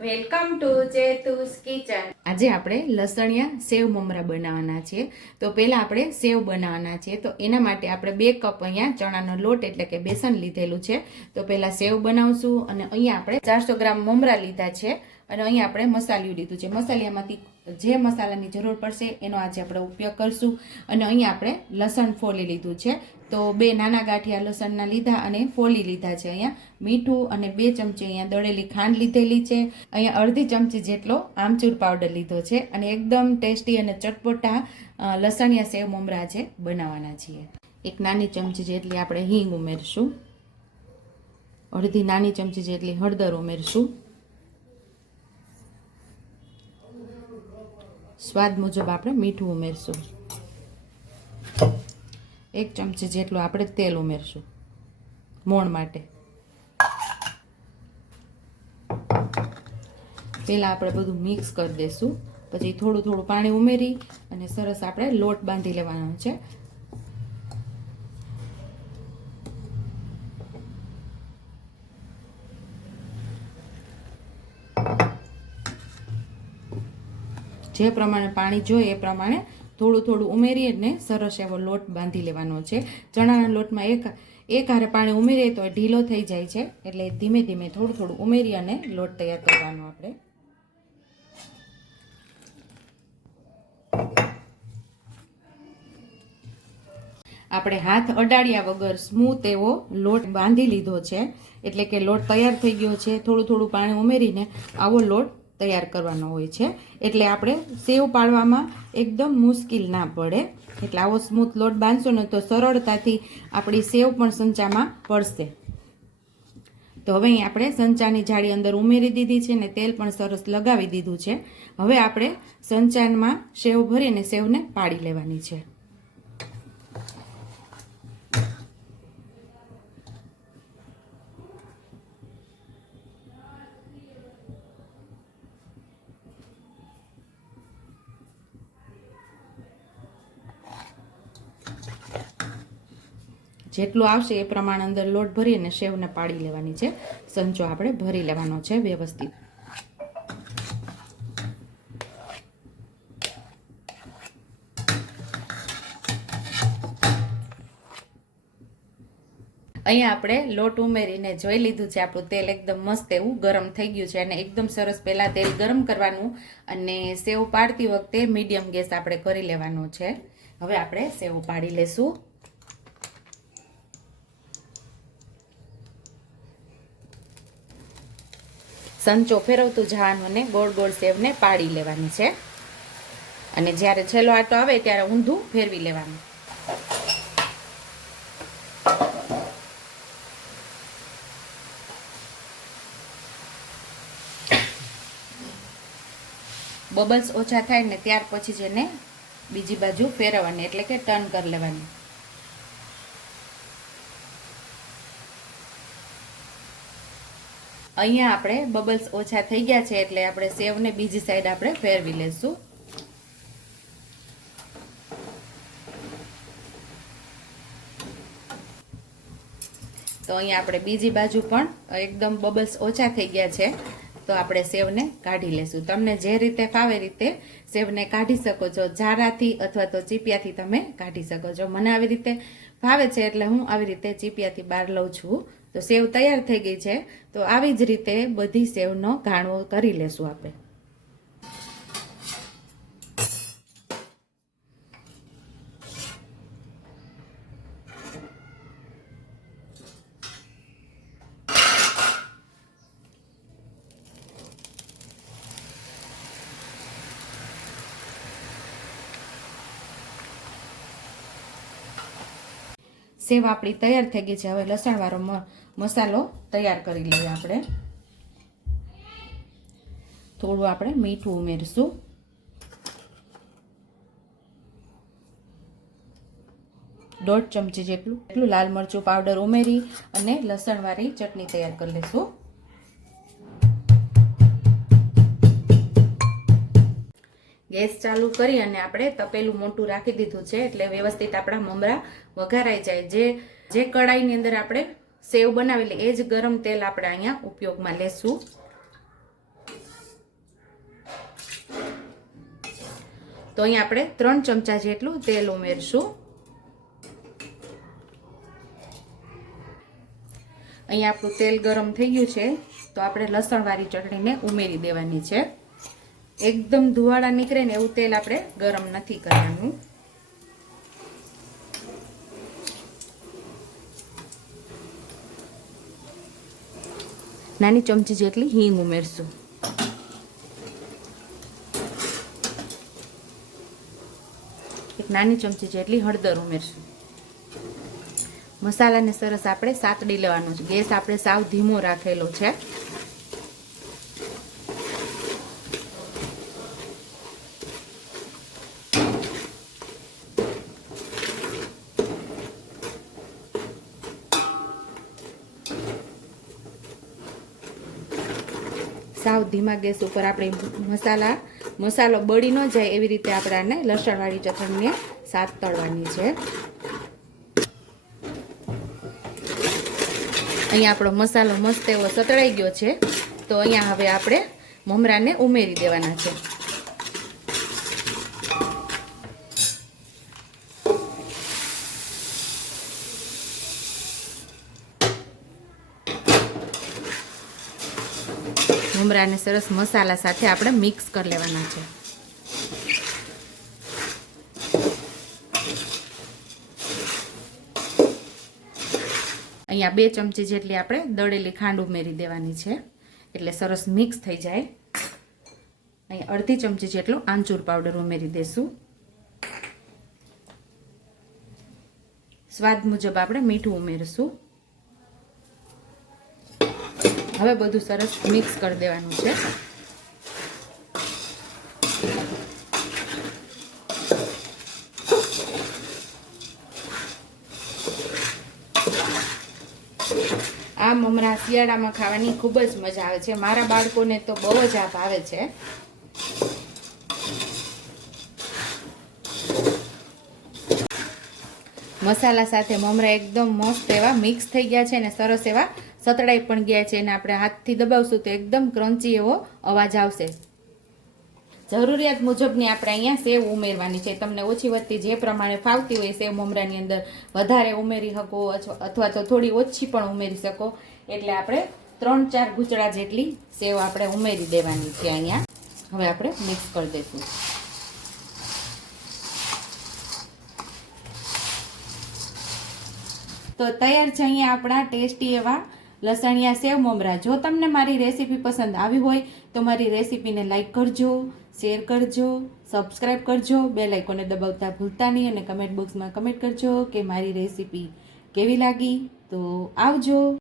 Welcome to જેતુસ kitchen. આજે આપણે લસણિયા સેવ મમરા બનાવવાના છે. તો પહેલા આપણે સેવ બનાવવાના છે. તો એના માટે આપણે બે કપ અહીંયા ચણાનો લોટ એટલે કે બેસન લીધેલું છે. તો પહેલાં સેવ બનાવશું અને અહીંયા આપણે ચારસો ગ્રામ મમરા લીધા છે. અને અહીંયા આપણે મસાલિયું લીધું છે. મસાલિયામાંથી જે મસાલાની જરૂર પડશે એનો આજે આપણે ઉપયોગ કરશું. અને અહીંયા આપણે લસણ ફોલી લીધું છે. તો બે નાના ગાંઠિયા લસણના લીધા અને ફોલી લીધા છે અહીંયા. મીઠું અને બે ચમચી અહીંયા દળેલી ખાંડ લીધેલી છે. અહીંયા અડધી ચમચી જેટલો આમચૂર પાવડર લીધો છે અને એકદમ ટેસ્ટી અને ચટપટા લસણિયા સેવ મમરા છે બનાવવાના છીએ. એક નાની ચમચી જેટલી આપણે હિંગ ઉમેરશું. અડધી નાની ચમચી જેટલી હળદર ઉમેરશું. સ્વાદ મુજબ આપણે મીઠું ઉમેરશું. એક ચમચી જેટલું આપણે તેલ ઉમેરશું. મોણ માટે. પહેલાં આપણે બધું મિક્સ કરી દઈશું પછી થોડું થોડું પાણી ઉમેરી અને સરસ આપણે લોટ બાંધી લેવાનો છે. જે પ્રમાણે પાણી જોઈએ એ પ્રમાણે થોડું થોડું ઉમેરી અને સરસ એવો લોટ બાંધી લેવાનો છે. ચણાના લોટમાં એક એક હારે પાણી ઉમેરીએ તો ઢીલો થઈ જાય છે. એટલે ધીમે ધીમે થોડું થોડું ઉમેરી અને લોટ તૈયાર કરવાનો આપણે. આપણે હાથ અડાડ્યા વગર સ્મૂથ એવો લોટ બાંધી લીધો છે. એટલે કે લોટ તૈયાર થઈ ગયો છે. થોડું થોડું પાણી ઉમેરીને આવો લોટ તૈયાર કરવાનો હોય છે. એટલે આપણે સેવ પાડવામાં એકદમ મુશ્કેલ ના પડે. એટલે આવો સ્મૂથ લોટ બાંધશો ને તો સરળતાથી આપણી સેવ પણ સંચામાં પડશે. તો હવે અહીં આપણે સંચાની જાળી અંદર ઉમેરી દીધી છે ને તેલ પણ સરસ લગાવી દીધું છે. હવે આપણે સંચાનમાં સેવ ભરીને સેવને પાડી લેવાની છે. જેટલું આવશે એ પ્રમાણે અંદર લોટ ભરી અને સેવને પાડી લેવાની છે. સંચો આપણે ભરી લેવાનો છે વ્યવસ્થિત. અહીંયા આપણે લોટ ઉમેરીને જોઈ લીધું છે. આપણું તેલ એકદમ મસ્ત એવું ગરમ થઈ ગયું છે અને એકદમ સરસ પહેલાં તેલ ગરમ કરવાનું અને સેવ પાડતી વખતે મીડિયમ ગેસ આપણે કરી લેવાનો છે. હવે આપણે સેવ પાડી લેશું. સંચો ફેરવતું જવાનું અને ગોળ ગોળ સેવને પાડી લેવાની છે. અને જ્યારે છેલ્લો આટો આવે ત્યારે ઊંધું ફેરવી લેવાનું. બબલ્સ ઓછા થાય ને ત્યાર પછી જ એને બીજી બાજુ ફેરવવાની, એટલે કે ટર્ન કરી લેવાની. અહીંયા આપણે બબલ્સ ઓછા થઈ ગયા છે એટલે આપણે સેવને બીજી સાઈડ આપણે ફેરવી લેશું. તો અહીંયા આપણે બીજી બાજુ પણ એકદમ બબલ્સ ઓછા થઈ ગયા છે. તો આપણે સેવને કાઢી લેશું. તમને જે રીતે ફાવે રીતે સેવને કાઢી શકો છો. ઝારાથી અથવા તો ચીપિયાથી તમે કાઢી શકો છો. મને આવી રીતે ફાવે છે એટલે હું આવી રીતે ચીપિયાથી બહાર લઉં છું. તો સેવ તૈયાર થઈ ગઈ છે. તો આવી જ રીતે બધી સેવનો ઘાણો કરી લેશું આપણે સેવ આપણી તૈયાર થઈ ગઈ છે. હવે લસણવાળો મસાલો તૈયાર કરી લઈએ આપણે. થોડું આપણે મીઠું ઉમેરશું. દોઢ ચમચી જેટલું, એટલું લાલ મરચું પાવડર ઉમેરી અને લસણવાળી ચટણી તૈયાર કરી લઈશું. ગેસ ચાલુ કરી અને આપણે તપેલું મોટું રાખી દીધું છે એટલે વ્યવસ્થિત આપણા મમરા વઘારાઈ જાય. જે જે કડાઈની અંદર આપણે સેવ બનાવી એટલે એ જ ગરમ તેલ આપણે અહીંયા ઉપયોગમાં લેશું. તો અહીંયા આપણે ત્રણ ચમચા જેટલું તેલ ઉમેરશું. અહીંયા આપણું તેલ ગરમ થઈ ગયું છે, તો આપણે લસણવાળી ચટણીને ઉમેરી દેવાની છે. એકદમ ધુવાળા નીકળે ને એવું તેલ આપણે ગરમ નથી કરવાનું. નાની ચમચી જેટલી હિંગ ઉમેરશું. એક નાની ચમચી જેટલી હળદર ઉમેરશું. મસાલાને સરસ આપણે સાતડી લેવાનો છે. ગેસ આપણે સાવ ધીમો રાખેલો છે. સાવ ધીમા ગેસ ઉપર આપણે મસાલા, મસાલો બળી ન જાય એવી રીતે આપણે આને લસણવાળી ચટણીને સાત તળવાની છે. અહીંયા આપણો મસાલો મસ્ત એવો સતળાઈ ગયો છે. તો અહીંયા હવે આપણે મમરાને ઉમેરી દેવાના છે. મમરાને સરસ મસાલા સાથે આપણે મિક્સ કરી લેવાના છે. અહીંયા બે ચમચી જેટલી આપણે દળેલી ખાંડ ઉમેરી દેવાની છે. એટલે સરસ મિક્સ થઈ જાય. અહીંયા અડધી ચમચી જેટલો આંચૂર પાવડર ઉમેરી દેશું. સ્વાદ મુજબ આપણે મીઠું ઉમેરશું. હવે બધું સરસ મિક્સ કરી દેવાનું છે. આ મમરા શિયાળામાં ખાવાની ખૂબ જ મજા આવે છે. મારા બાળકોને તો બહુ જ આ ભાવે છે. મસાલા સાથે મમરા એકદમ મસ્ત એવા મિક્સ થઈ ગયા છે અને સરસ એવા સતળાઈ પણ ગયા છે અને આપણે હાથથી દબાવશું તો એકદમ ક્રંચી એવો અવાજ આવશે. જરૂરિયાત મુજબની આપણે અહીંયા સેવ ઉમેરવાની છે. તમને ઓછી વધતી જે પ્રમાણે ફાવતી હોય સેવ મમરાની અંદર વધારે ઉમેરી શકો અથવા તો થોડી ઓછી પણ ઉમેરી શકો. એટલે આપણે ત્રણ ચાર ગુચડા જેટલી સેવ આપણે ઉમેરી દેવાની છે અહીંયા. હવે આપણે મિક્સ કરી દઈશું. તો તૈયાર છે અહીંયા આપણા ટેસ્ટી એવા લસણિયા સેવ મમરા. જો તમને મારી રેસીપી પસંદ આવી હોય, તો મારી રેસીપીને લાઇક કરજો, શેર કરજો સબસ્ક્રાઈબ કરજો બે લાઇકોને દબાવતા ભૂલતા નહીં અને કમેન્ટ બોક્સમાં કમેન્ટ કરજો કે મારી રેસીપી કેવી લાગી. તો આવજો.